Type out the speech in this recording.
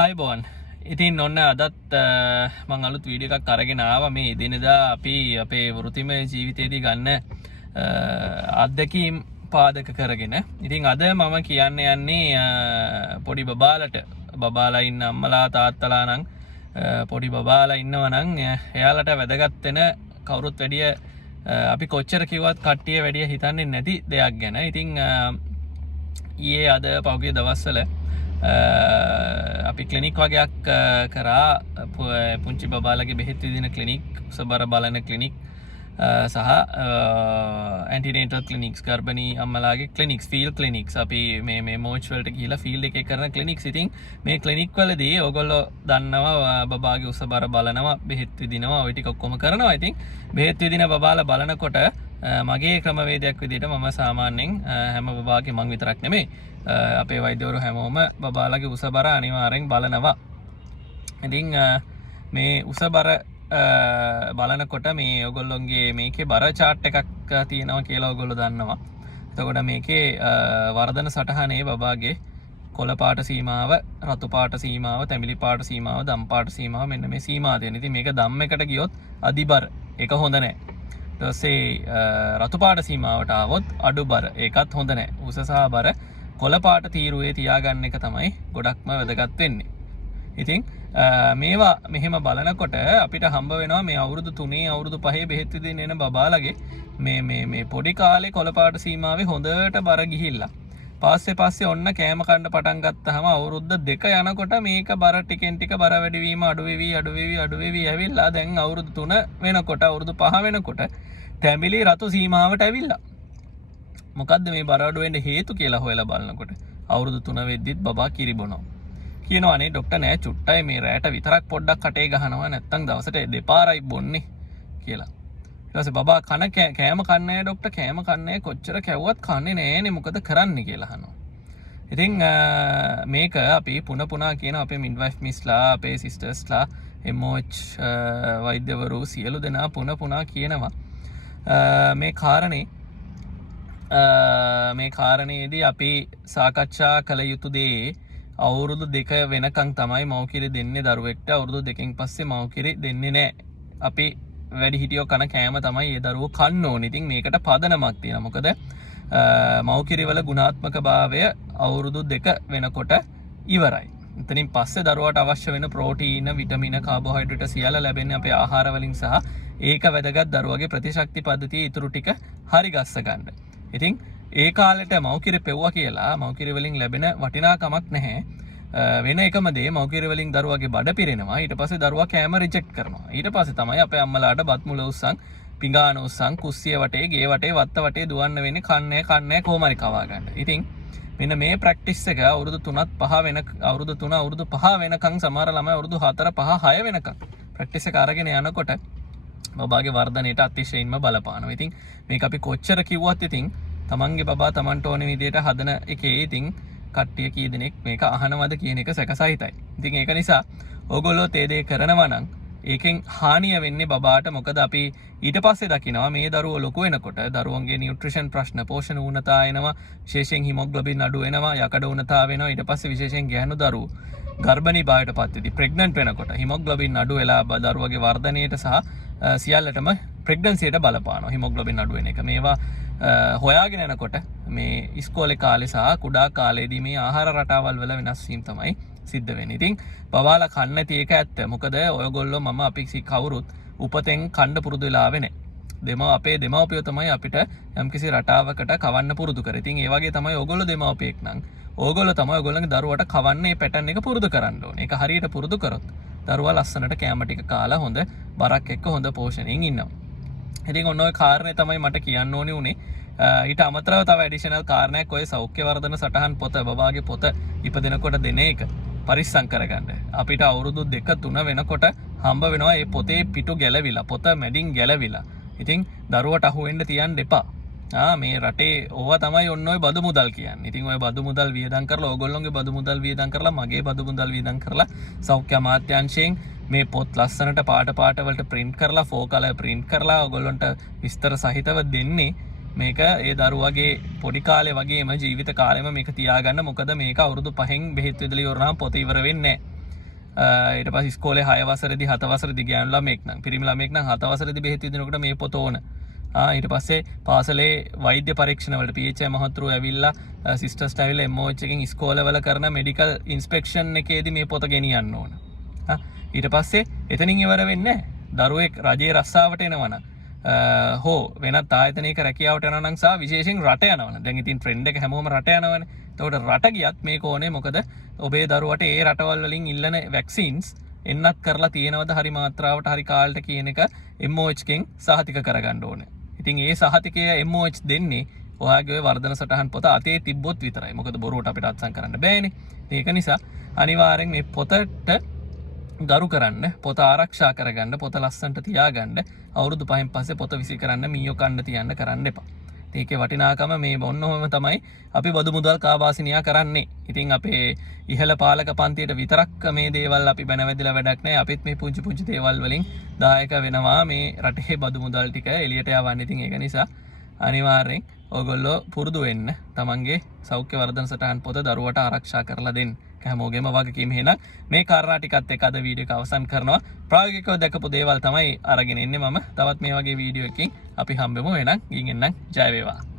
ආයිබෝන් ඉතින් ඔන්න අදත් මං අලුත් වීඩියෝ එකක් අරගෙන ආවා මේ එදිනෙදා අපි අපේ වෘත්තිමය ජීවිතයේදී ගන්න අත්දැකීම් පාදක කරගෙන. ඉතින් අද මම කියන්න යන්නේ පොඩි බබාලා ඉන්න අම්මලා තාත්තලා නම් පොඩි බබාලා ඉන්නවා නම් එයාලට වැදගත් වෙන කවුරුත් වැඩිය අපි කොච්චර කිව්වත් කට්ටිය වැඩිය හිතන්නේ නැති දෙයක් ගැන. ඉතින් ඊයේ අද පහුගිය දවස්වල අපි ක්ලිනික් වගේක් කරා පුංචි බබාලගේ බෙහෙත් විදින ක්ලිනික්, උසබර බලන ක්ලිනික් සහ ඇන්ටිනේටල් ක්ලිනික්ස්, ගර්භණී අම්මලාගේ ක්ලිනික්ස්, ෆීල්ඩ් ක්ලිනික්ස්. අපි මේ මෝච් වලට ගිහිලා ෆීල්ඩ් එකේ කරන ක්ලිනික්ස්. ඉතින් මේ ක්ලිනික් වලදී ඕගොල්ලෝ දන්නවා බබාගේ උසබර බලනවා, බෙහෙත් විදිනවා, ওই ටික ඔක්කොම කරනවා. ඉතින් බෙහෙත් විදින බබාලා බලනකොට මගේ ක්‍රමවේදයක් විදිහට මම සාමාන්‍යයෙන් හැම බබාගේ මං විතරක් නෙමෙයි අපේ වෛද්‍යවරු හැමෝම බබාලගේ උසබර අනිවාර්යෙන් බලනවා. ඉතින් මේ උසබර බලනකොට මේ ඔයගොල්ලොන්ගේ මේකේ බර chart එකක් තියෙනවා කියලා ඔයගොල්ලෝ දන්නවා. එතකොට මේකේ වර්ධන සටහනේ බබාගේ කොළ පාට සීමාව, රතු පාට සීමාව, තැඹිලි පාට සීමාව, දම් පාට සීමාව, මෙන්න මේ සීමා දෙන. ඉතින් මේක දම් එකට ගියොත් අදිබර. ඒක හොඳ නැහැ. ඊට පස්සේ රතු පාට සීමාවට ආවොත් අඩුබර. ඒකත් හොඳ නැහැ. උස සහ බර කොළ පාට තීරුවේ තියාගන්න එක තමයි ගොඩක්ම වැදගත් වෙන්නේ. ඉතින් මේවා මෙහෙම බලනකොට අපිට හම්බ වෙනවා මේ අවුරුදු 3 අවුරුදු 5 බෙහෙත් විදින්න එන බබාලගේ මේ පොඩි කාලේ කොළ පාට සීමාවේ හොඳට බර ගිහිල්ලා පස්සේ ඔන්න කෑම කන්න පටන් ගත්තාම අවුරුද්ද 2 යනකොට මේක බර ටිකෙන් ටික බර වැඩි වීම අඩු වෙවි ඇවිල්ලා දැන් අවුරුදු 3 වෙනකොට අවුරුදු 5 වෙනකොට තැඹිලි රතු සීමාවට ඇවිල්ලා. මොකද්ද මේ බර අඩු වෙන්න හේතු කියලා හොයලා බලනකොට අවුරුදු 3 වෙද්දිත් බබා කිරි බොනවා. කියනවා නේ ડોක්ටර් නෑ චුට්ටයි මේ රැට විතරක් පොඩ්ඩක් කටේ ගහනවා නැත්තම් දවසට දෙපාරයි බොන්නේ කියලා. ඊට පස්සේ බබා කෑම කන්නේ නෑ ડોක්ටර්, කෑම කන්නේ කොච්චර කැවුවත් කන්නේ නෑනේ මොකද කරන්නේ කියලා අහනවා. ඉතින් මේක අපි පුනා කියන අපේ මිඩ්වයිෆ් මිස්ලා, අපේ සිස්ටර්ස්ලා, එම්එච් වෛද්‍යවරු සියලු දෙනා පුනා කියනවා මේ කාරණේදී අපි සාකච්ඡා කළ යුතු දේ අවුරුදු 2 වෙනකන් තමයි මව්කිරි දෙන්නේ දරුවෙක්ට. අවුරුදු 2කින් පස්සේ මව්කිරි දෙන්නේ නැහැ. අපි වැඩිහිටියෝ කන කෑම තමයි ඒ දරුවෝ කන්න ඕනේ. ඉතින් මේකට පදනමක් තියෙනවා. මොකද මව්කිරි වල ගුණාත්මක භාවය අවුරුදු 2 වෙනකොට ඉවරයි. එතනින් පස්සේ දරුවාට අවශ්‍ය වෙන ප්‍රෝටීන, විටමින, කාබෝහයිඩ්‍රේට් සියල්ල ලැබෙන්නේ අපේ ආහාර වලින් සහ ඒක වැදගත් දරුවගේ ප්‍රතිශක්ති පද්ධතිය ඉතුරු ටික හරි ගස්ස ගන්න. ඉතින් ඒ කාලෙට මව්කිරි පෙව්වා කියලා මව්කිරි වලින් ලැබෙන වටිනාකමක් නැහැ. වෙන එකම දේ මව්කිරි වලින් දරුවාගේ බඩ පිරෙනවා. ඊට පස්සේ දරුවා කෑම රිජෙක්ට් කරනවා. ඊට පස්සේ තමයි අපේ අම්මලාට බත් මුල උස්සන්, පිඟාන උස්සන්, කුස්සිය වටේ, ගේ වටේ, වත්ත වටේ දුවන්න වෙන්නේ කන්නේ කොහොම හරි කවා ගන්න. ඉතින් මෙන්න මේ ප්‍රැක්ටිස් එක අවුරුදු 3 අවුරුදු 5 වෙනකන් සමහර ළමයි අවුරුදු 4 5 6 වෙනකන් ප්‍රැක්ටිස් එක අරගෙන යනකොට බබාගේ වර්ධනයට අතිශයින්ම බලපානවා. ඉතින් මේක අපි කොච්චර කිව්වත් ඉතින් තමන්ගේ බබා තමන්ට ඕන විදිහට හදන එකේ ඉතින් කට්ටිය කී දෙනෙක් මේක අහනවද කියන එක සැකසහිතයි. ඉතින් ඒක නිසා ඕගොල්ලෝ තේ දේ කරනවා නම් ඒකෙන් හානිය වෙන්නේ බබාට. මොකද අපි ඊට පස්සේ දකිනවා මේ දරුවෝ ලොකු වෙනකොට දරුවන්ගේ නියුට්‍රිෂන් ප්‍රශ්න, පෝෂණ ඌනතා එනවා, විශේෂයෙන් හිමොග්ලොබින් අඩු වෙනවා, යකඩ ඌනතා වෙනවා. ඊට පස්සේ විශේෂයෙන් ගැහණු දරුවෝ ගර්භණී භාවයට පත් වෙදී ප්‍රෙග්නන්ට් වෙනකොට හිමොග්ලොබින් අඩු වෙලා දරුවගේ වර්ධනයට සහ සියල්ලටම ප්‍රෙග්නන්සියට බලපානවා හිමොග්ලොබින් අඩු වෙන එක. මේවා හොයාගෙන යනකොට මේ ඉස්කෝලේ කාලේ සහ කුඩා කාලේදී මේ ආහාර රටාවල් වල වෙනස් වීම තමයි සිද්ධ වෙන්නේ. ඉතින් බබාලා කන්න නැති එක ඇත්ත. මොකද ඔයගොල්ලෝ මම අපි කවුරුත් උපතෙන් කන්න පුරුදු වෙලා ආවේ නැහැ. අපේ දෙමව්පියෝ තමයි අපිට යම්කිසි රටාවකට කවන්න පුරුදු කරේ. ඉතින් ඒ වගේ තමයි ඔයගොල්ලෝ දෙමව්පියෙක් නම් ඕගොල්ලෝ තමයි ඔයගොල්ලන්ගේ දරුවට කවන්නේ පැටර්න් එක පුරුදු කරන්න ඕනේ. ඒක හරියට පුරුදු කරොත් දරුවා ලස්සනට කැම ටික කාලා හොඳ බරක් එක්ක හොඳ පෝෂණයෙන් ඉන්නවා. ඉතින් ඔන්න ඔය කාරණේ තමයි මට කියන්න ඕනේ උනේ. ඊට අමතරව තව ඇඩිෂනල් කාරණයක් ඔය සෞඛ්‍ය වර්ධන සටහන් පොත, බබාගේ පොත ඉපදෙනකොට දෙන එක පරිස්සම් කරගන්න. අපිට අවුරුදු 2-3 වෙනකොට හම්බ වෙනවා මේ පොතේ පිටු ගැලවිලා, පොත මැදින් ගැලවිලා. ඉතින් දරුවට අහු වෙන්න තියන්න එපා. මේ රටේ ඕවා තමයි ඔන්න ඔය බදු මුදල් කියන්නේ. ඉතින් ඔය බදු මුදල් වියදම් කරලා ඕගොල්ලෝගේ බදු මුදල් වියදම් කරලා මගේ බදු මුදල් වියදම් කරලා සෞඛ්‍ය අමාත්‍යාංශයෙන් මේ පොත් ලස්සනට පාට වලට print කරලා 4 color print කරලා ඕගොල්ලන්ට විස්තර සහිතව දෙන්නේ. මේක ඒ දරුවගේ පොඩි කාලේ වගේම ජීවිත කාලෙම මේක තියාගන්න. මොකද මේක අවුරුදු 5න් බෙහෙත් විදලා ඉවරනම පොත ඉවර වෙන්නේ නැහැ. ඊට පස්සේ ඉස්කෝලේ 6 වසරේදී 7 වසරේදී ගෑනු ළමෙක් නම් පිරිමි ළමෙක් නම් 7 වසරේදී බෙහෙත් විදිනකොට මේ පොත ඕන. ඊට පස්සේ පාසලේ වෛද්‍ය පරීක්ෂණ වලට PHI මහතුරු ඇවිල්ලා සිස්ටර්ස් ඇවිල්ලා MOH එකකින් ඉස්කෝලවල කරන මෙඩිකල් ඉන්ස්පෙක්ෂන් එකේදී මේ පොත ගෙනියන්න ඕන. ඊට පස්සේ එතනින් ඉවර වෙන්නේ දරුවෙක් රජයේ රස්සාවට එනවනම් හෝ වෙනත් ආයතනයක රැකියාවට යනවා නම් සහ විශේෂයෙන් රට යනවනම් දැන් ඉතින් ට්‍රෙන්ඩ් එක හැමෝම රට යනවනේ. එතකොට රට ගියත් මේක ඕනේ මොකද ඔබේ දරුවට ඒ රටවල් වලින් ඉල්ලන වැක්සින්ස් එන්නත් කරලා තියෙනවද හරි මාත්‍රාවට හරි කාලෙට කියන එක MOH එකෙන් සහතික කරගන්න ඕනේ. ඉතින් ඒ සහතිකය MOH දෙන්නේ ඔයාගේ ඔය වර්ධන සටහන් පොත අතේ තිබ්බොත් විතරයි. මොකද බොරුවට අපිට අත්සන් කරන්න බෑනේ. ඒක නිසා අනිවාර්යෙන් මේ පොතට ගරු කරන්න, පොත ආරක්ෂා කරගන්න, පොත ලස්සනට තියාගන්න, අවුරුදු 5න් පස්සේ පොත විසි කරන්න, මීයෝ කන්න තියන්න කරන්න එපා. ඒකේ වටිනාකම මේ ඔන්නෝම තමයි අපි බදු මුදල් කාබාසිනියා කරන්නේ. ඉතින් අපේ ඉහළ පාලක පන්තියට විතරක් මේ දේවල් අපි බැනවැදිලා වැඩක් නැහැ. අපිත් මේ පුංචි පුංචි දේවල් වලින් දායක වෙනවා මේ රටේ බදු මුදල් ටික එළියට යවන්න. ඉතින් ඒක නිසා අනිවාර්යෙන් ඔයගොල්ලෝ පුරුදු වෙන්න තමන්ගේ සෞඛ්‍ය වර්ධන සටහන් පොත දරුවට ආරක්ෂා කරලා දෙන්න. හැමෝගෙම වගකීම එහෙනම් මේ කාරණා ටිකත් එක්ක අද වීඩියෝ එක අවසන් කරනවා. ප්‍රායෝගිකව දැකපු දේවල් තමයි අරගෙන ඉන්නේ මම. තවත් මේ වගේ වීඩියෝ එකකින් අපි හම්බෙමු. එහෙනම් ගිහින් එන්නම්. ජය වේවා.